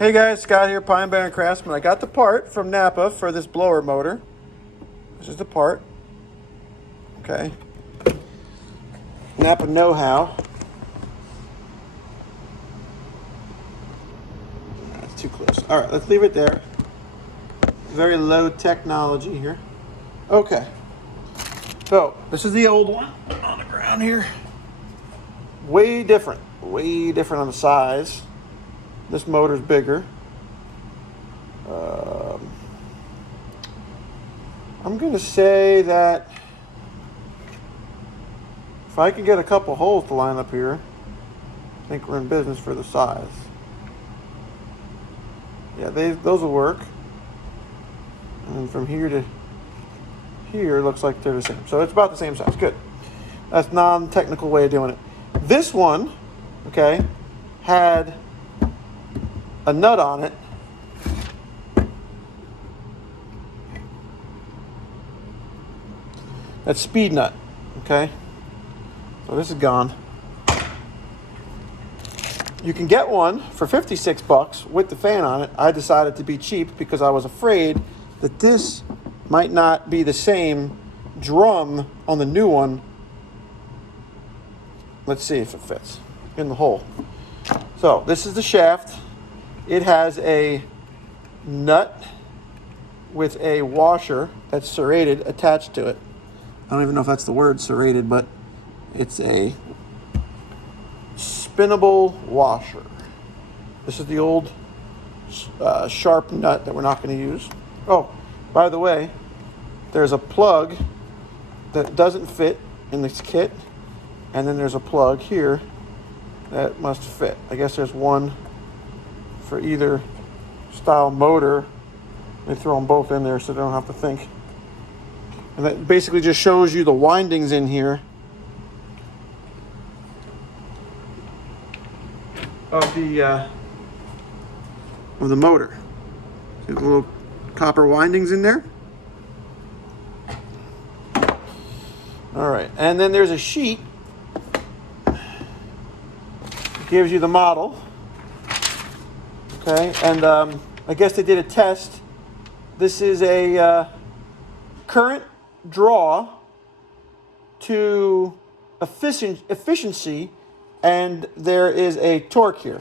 Hey guys, Scott here, Pine Barren Craftsman. I got the part from Napa for this blower motor. This is the part. Okay. Napa know-how. That's too close. All right, let's leave it there. Very low technology here. Okay. So, this is the old one on the ground here. Way different. Way different on the size. This motor's bigger. I'm going to say that if I can get a couple holes to line up here, I think we're in business for the size. Yeah, those will work. And then from here to here, it looks like they're the same. So it's about the same size. Good. That's non-technical way of doing it. This one, okay, had a nut on it. That's speed nut, okay? So this is gone. You can get one for 56 bucks with the fan on it. I decided to be cheap because I was afraid that this might not be the same drum on the new one. Let's see if it fits in the hole. So this is the shaft. It has a nut with a washer that's serrated attached to it. I don't even know if that's the word, serrated, but it's a spinnable washer. This is the old sharp nut that we're not going to use. Oh, by the way, there's a plug that doesn't fit in this kit, and then there's a plug here that must fit. I guess there's one for either style motor. They throw them both in there so they don't have to think. And that basically just shows you the windings in here of the motor. See the little copper windings in there? All right, and then there's a sheet that gives you the model. Okay, and I guess they did a test. This is a current draw to efficiency, and there is a torque here.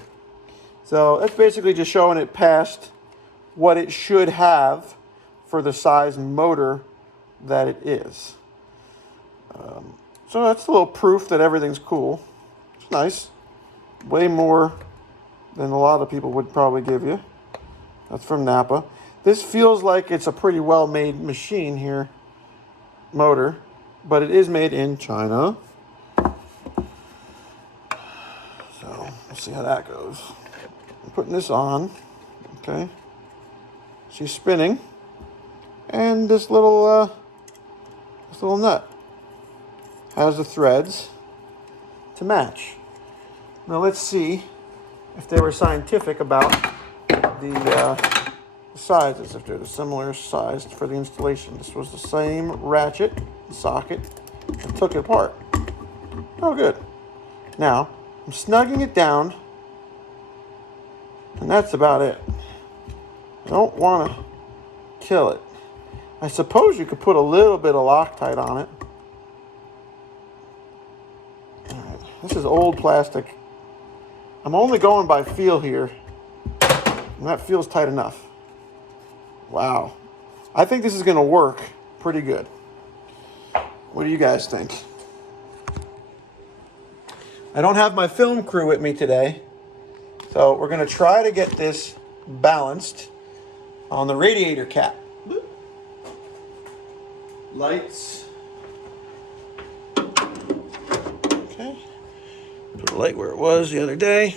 So that's basically just showing it passed what it should have for the size motor that it is. So that's a little proof that everything's cool. It's nice. Way more than a lot of people would probably give you. That's from Napa. This feels like it's a pretty well-made machine here, motor, but it is made in China. So let's see how that goes. I'm putting this on, okay. She's spinning, and this little nut has the threads to match. Now let's see if they were scientific about the sizes, if they're the similar sized for the installation. This was the same ratchet socket and took it apart. Oh, good. Now, I'm snugging it down, and that's about it. I don't want to kill it. I suppose you could put a little bit of Loctite on it. All right. This is old plastic. I'm only going by feel here, and that feels tight enough. Wow. I think this is going to work pretty good. What do you guys think? I don't have my film crew with me today, so we're going to try to get this balanced on the radiator cap. Lights. Okay. Put the light where it was the other day.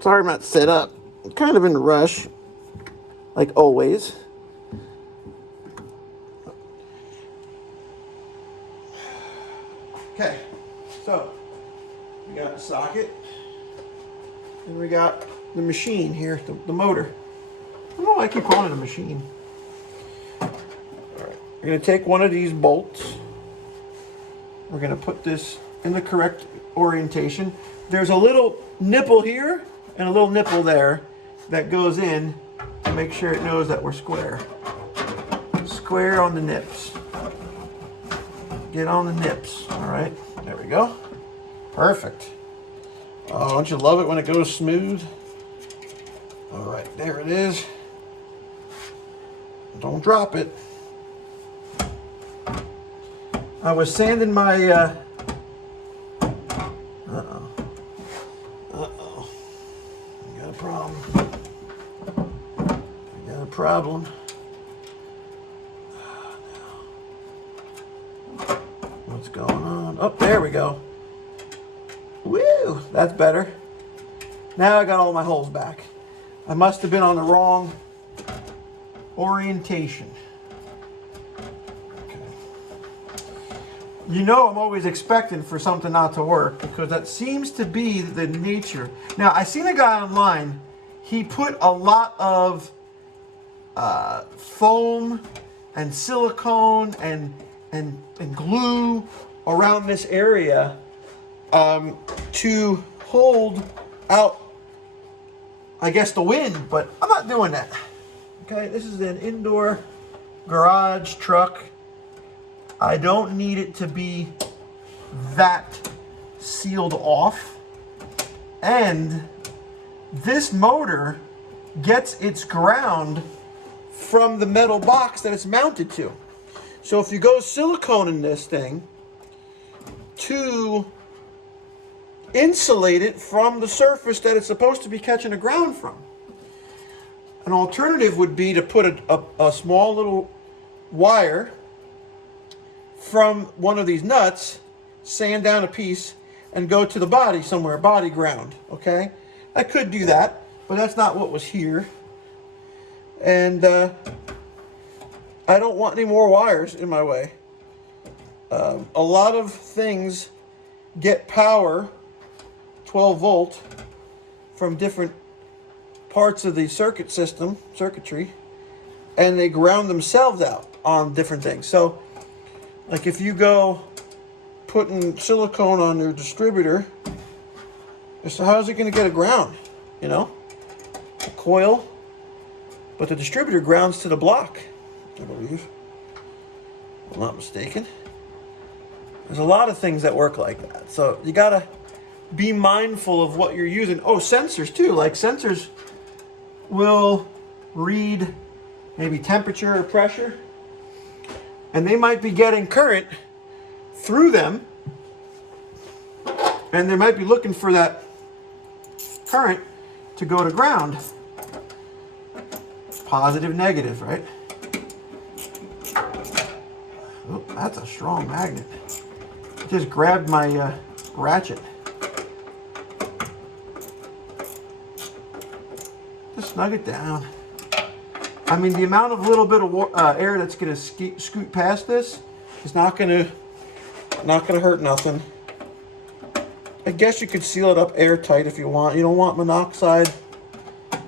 Sorry I'm not set up. I'm kind of in a rush, like always. Okay, so we got the socket, and we got the machine here, the motor. I don't know why I keep calling it a machine. All right, we're going to take one of these bolts. We're going to put this in the correct orientation. There's a little nipple here and a little nipple there that goes in to make sure it knows that we're square. Square on the nips. Get on the nips. All right, there we go. Perfect. Oh, don't you love it when it goes smooth? All right, there it is. Don't drop it. I was sanding my, uh-oh. Uh-oh. I got a problem. I got a problem. What's going on? Oh, there we go. Woo! That's better. Now I got all my holes back. I must have been on the wrong orientation. Okay. You know I'm always expecting for something not to work because that seems to be the nature. Now, I seen a guy online, he put a lot of foam and silicone and glue around this area to hold out, I guess, the wind, but I'm not doing that. Okay, this is an indoor garage truck. I don't need it to be that sealed off. And this motor gets its ground from the metal box that it's mounted to. So if you go silicone in this thing to insulate it from the surface that it's supposed to be catching the ground from. An alternative would be to put a small little wire from one of these nuts, sand down a piece, and go to the body somewhere, body ground, okay? I could do that, but that's not what was here. And I don't want any more wires in my way. A lot of things get power, 12 volt, from different parts of the circuitry, and they ground themselves out on different things. So, like if you go putting silicone on your distributor, so how's it going to get a ground? You know, a coil, but the distributor grounds to the block, I believe. If I'm not mistaken. There's a lot of things that work like that. So you gotta be mindful of what you're using. Oh, sensors too. Like sensors will read maybe temperature or pressure, and they might be getting current through them, and they might be looking for that current to go to ground. Positive, negative, right? Oh, that's a strong magnet. I just grabbed my ratchet. Just snug it down. I mean, the amount of little bit of air that's going to scoot past this is not going to hurt nothing. I guess you could seal it up airtight if you want. You don't want monoxide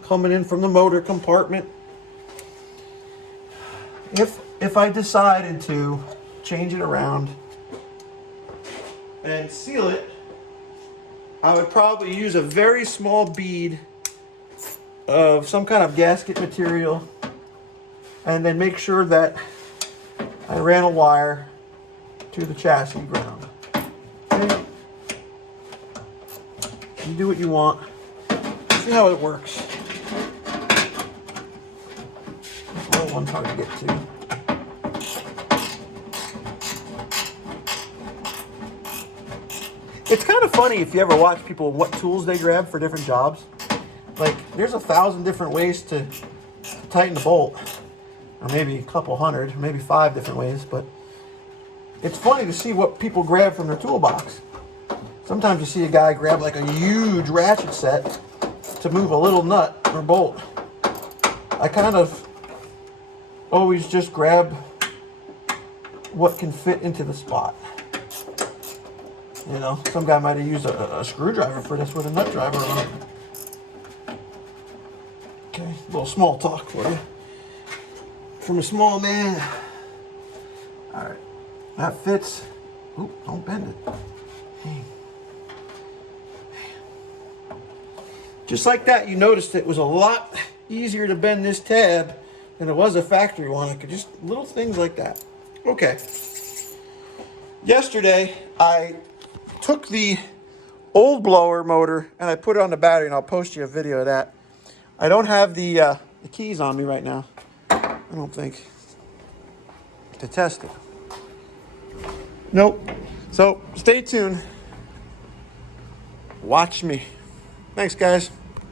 coming in from the motor compartment. If I decided to change it around and seal it, I would probably use a very small bead of some kind of gasket material, and then make sure that I ran a wire to the chassis ground. Okay. You do what you want. See how it works. This little one's hard to get to. It's kind of funny if you ever watch people what tools they grab for different jobs. Like, there's 1,000 different ways to tighten the bolt. Or maybe a couple hundred, maybe 5 different ways. But it's funny to see what people grab from their toolbox. Sometimes you see a guy grab like a huge ratchet set to move a little nut or bolt. I kind of always just grab what can fit into the spot. You know, some guy might have used a screwdriver for this with a nut driver on it. Okay, a little small talk for you. From a small man. Alright, that fits. Oop, don't bend it. Hey. Just like that, you noticed it was a lot easier to bend this tab than it was a factory one. I could just, little things like that. Okay. Yesterday, I took the old blower motor and I put it on the battery, and I'll post you a video of that. I don't have the keys on me right now, I don't think, to test it. Nope. So stay tuned. Watch me. Thanks, guys.